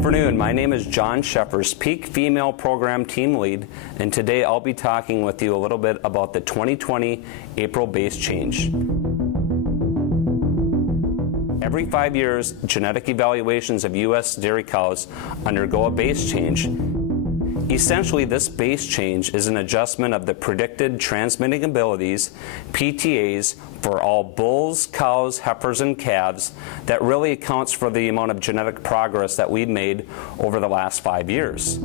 afternoon. My name is John Sheffers, Peak Female Program Team Lead, and today I'll be talking with you a little bit about the 2020 April base change. Every 5 years, genetic evaluations of U.S. dairy cows undergo a base change. Essentially, this base change is an adjustment of the predicted transmitting abilities, PTAs, for all bulls, cows, heifers, and calves that really accounts for the amount of genetic progress that we've made over the last 5 years.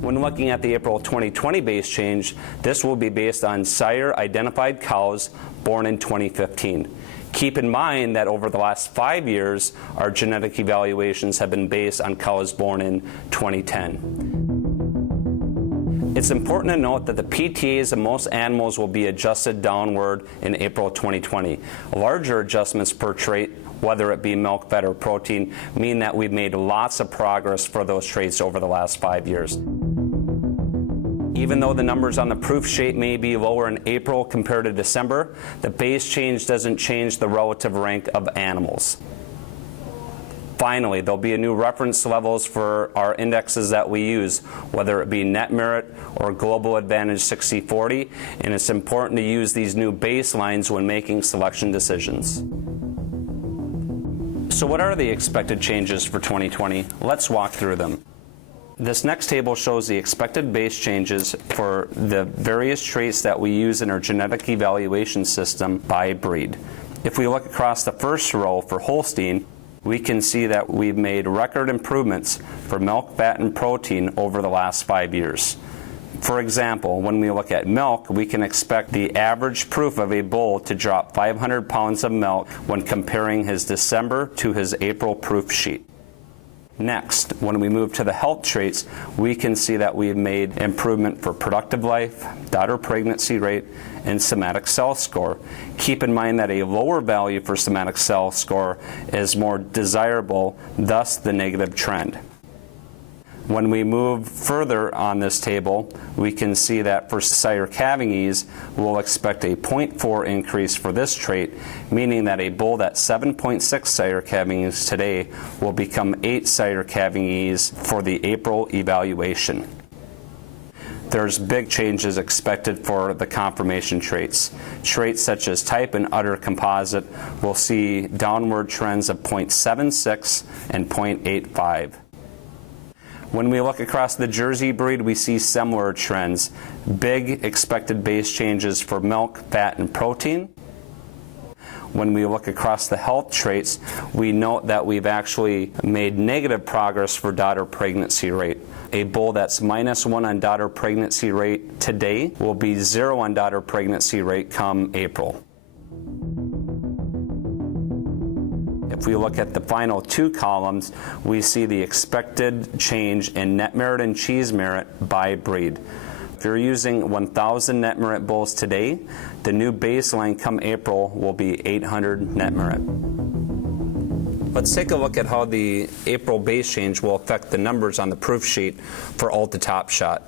When looking at the April 2020 base change, this will be based on sire-identified cows born in 2015. Keep in mind that over the last 5 years, our genetic evaluations have been based on cows born in 2010. It's important to note that the PTAs of most animals will be adjusted downward in April 2020. Larger adjustments per trait, whether it be milk, fat, or protein, mean that we've made lots of progress for those traits over the last 5 years. Even though the numbers on the proof sheet may be lower in April compared to December, the base change doesn't change the relative rank of animals. Finally, there'll be a new reference levels for our indexes that we use, whether it be Net Merit or Global Advantage 60/40, and it's important to use these new baselines when making selection decisions. So what are the expected changes for 2020? Let's walk through them. This next table shows the expected base changes for the various traits that we use in our genetic evaluation system by breed. If we look across the first row for Holstein, we can see that we've made record improvements for milk, fat, and protein over the last 5 years. For example, when we look at milk, we can expect the average proof of a bull to drop 500 pounds of milk when comparing his December to his April proof sheet. Next, when we move to the health traits, we can see that we've made improvement for productive life, daughter pregnancy rate, and somatic cell score. Keep in mind that a lower value for somatic cell score is more desirable, thus the negative trend. When we move further on this table, we can see that for sire calving ease, we'll expect a 0.4 increase for this trait, meaning that a bull that's 7.6 sire calving ease today will become 8 sire calving ease for the April evaluation. There's big changes expected for the conformation traits. Traits such as type and udder composite will see downward trends of 0.76 and 0.85. When we look across the Jersey breed, we see similar trends. Big expected base changes for milk, fat, and protein. When we look across the health traits, we note that we've actually made negative progress for daughter pregnancy rate. A bull that's -1 on daughter pregnancy rate today will be 0 on daughter pregnancy rate come April. If we look at the final two columns, we see the expected change in net merit and cheese merit by breed. If you're using 1,000 net merit bulls today, the new baseline come April will be 800 net merit. Let's take a look at how the April base change will affect the numbers on the proof sheet for Alta Top Shot.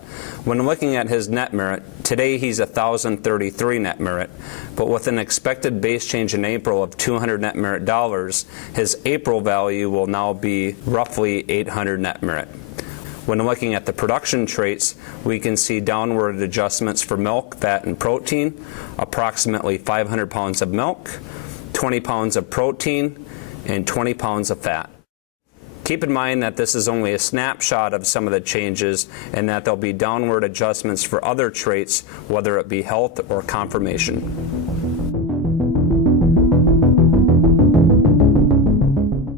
When looking at his net merit, today he's 1,033 net merit, but with an expected base change in April of 200 net merit dollars, his April value will now be roughly 800 net merit. When looking at the production traits, we can see downward adjustments for milk, fat, and protein, approximately 500 pounds of milk, 20 pounds of protein, and 20 pounds of fat. Keep in mind that this is only a snapshot of some of the changes and that there'll be downward adjustments for other traits, whether it be health or conformation.